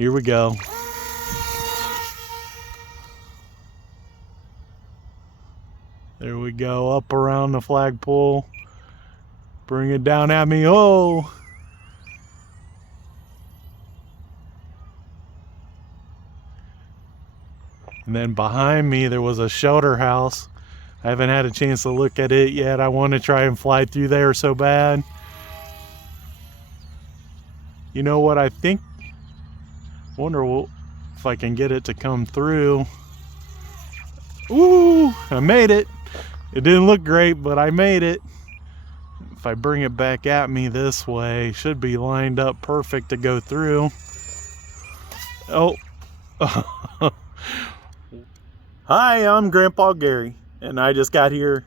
Here we go. There we go, up around the flagpole. Bring it down at me, oh! And then behind me there was a shelter house. I haven't had a chance to look at it yet. I want to try and fly through there so bad. You know what I think? Wonder if I can get it to come through. Ooh, I made it. It didn't look great, but I made it. If I bring it back at me this way, should be lined up perfect to go through. Oh. Hi, I'm Grandpa Gary, and I just got here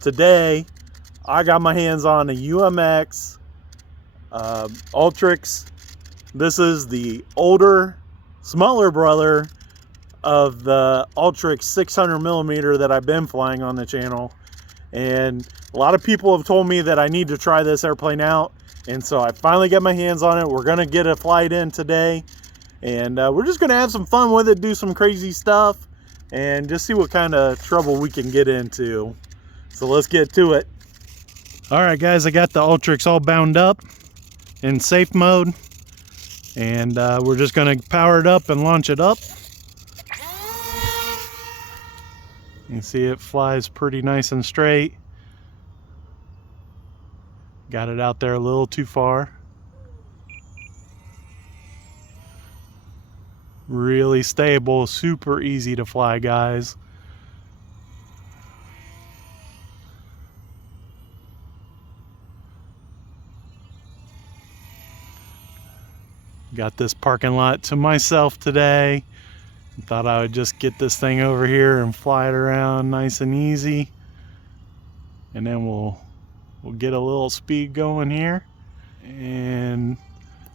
today. I got my hands on a UMX Ultrix. This is the older, smaller brother of the Ultrix 600 millimeter that I've been flying on the channel. And a lot of people have told me that I need to try this airplane out. And so I finally got my hands on it. We're gonna get a flight in today. And we're just gonna have some fun with it, do some crazy stuff, and just see what kind of trouble we can get into. So let's get to it. All right, guys, I got the Ultrix all bound up in safe mode. And we're just gonna power it up and launch it up. You can see it flies pretty nice and straight. Got it out there a little too far. Really stable, super easy to fly, guys. Got this parking lot to myself today. Thought I would just get this thing over here and fly it around nice and easy. And then we'll get a little speed going here. And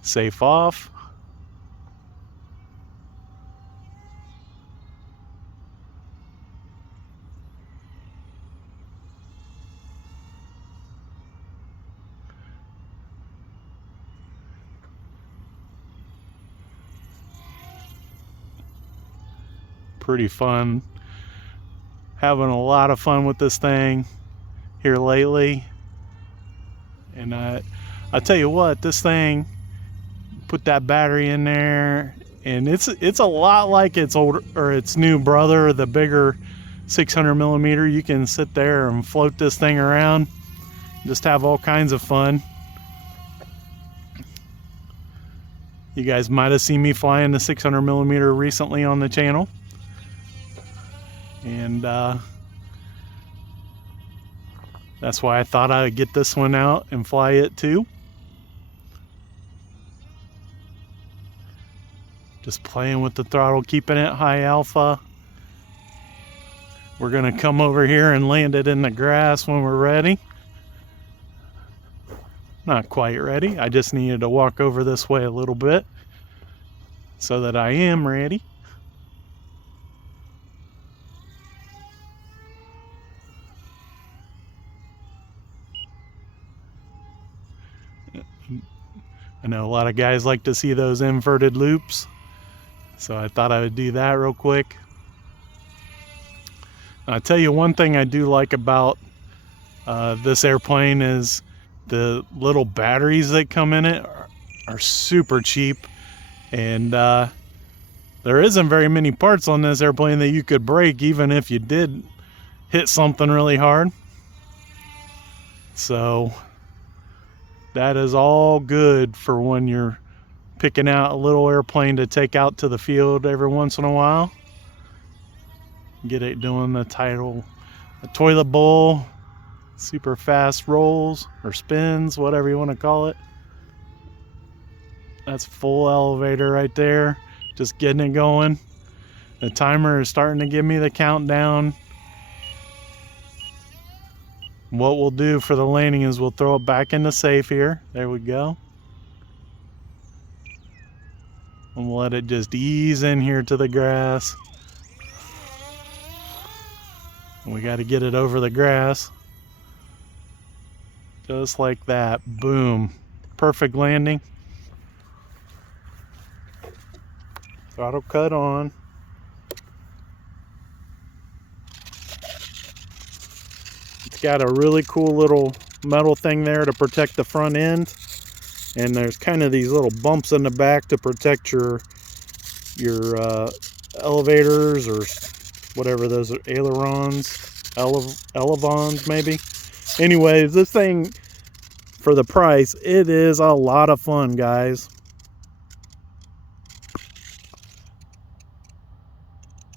safe off. Pretty fun. Having a lot of fun with this thing here lately. And I tell you what, this thing, put that battery in there, and it's a lot like its older or its new brother, the bigger 600 millimeter. You can sit there and float this thing around, just have all kinds of fun. You guys might have seen me flying the 600 millimeter recently on the channel. And that's why I thought I would get this one out and fly it too. Just playing with the throttle, keeping it high alpha. We're gonna come over here and land it in the grass when we're ready. Not quite ready. I just needed to walk over this way a little bit so that I am ready. I know a lot of guys like to see those inverted loops, so I thought I would do that real quick. I'll tell you one thing I do like about this airplane is the little batteries that come in it are super cheap, and there isn't very many parts on this airplane that you could break even if you did hit something really hard. So that is all good for when you're picking out a little airplane to take out to the field every once in a while. Get it doing the toilet bowl, super fast rolls or spins, whatever you want to call it. That's full elevator right there, just getting it going. The timer is starting to give me the countdown. What we'll do for the landing is we'll throw it back into safe here. There we go. And we'll let it just ease in here to the grass. And we got to get it over the grass. Just like that. Boom. Perfect landing. Throttle cut on. It's got a really cool little metal thing there to protect the front end. And there's kind of these little bumps in the back to protect your elevators, or whatever those are, ailerons, elevons maybe. Anyways, this thing, for the price, it is a lot of fun, guys.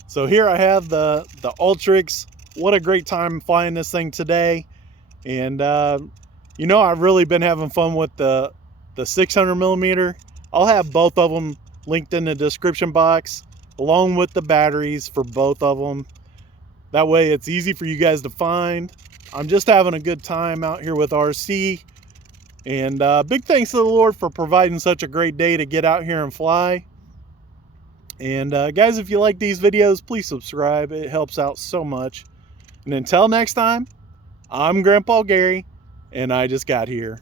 So here I have the Ultrix. What a great time flying this thing today. And you know, I've really been having fun with the 600 millimeter. I'll have both of them linked in the description box, along with the batteries for both of them. That way it's easy for you guys to find. I'm just having a good time out here with RC. And big thanks to the Lord for providing such a great day to get out here and fly. And guys, if you like these videos, please subscribe. It helps out so much. And until next time, I'm Grandpa Gary, and I just got here.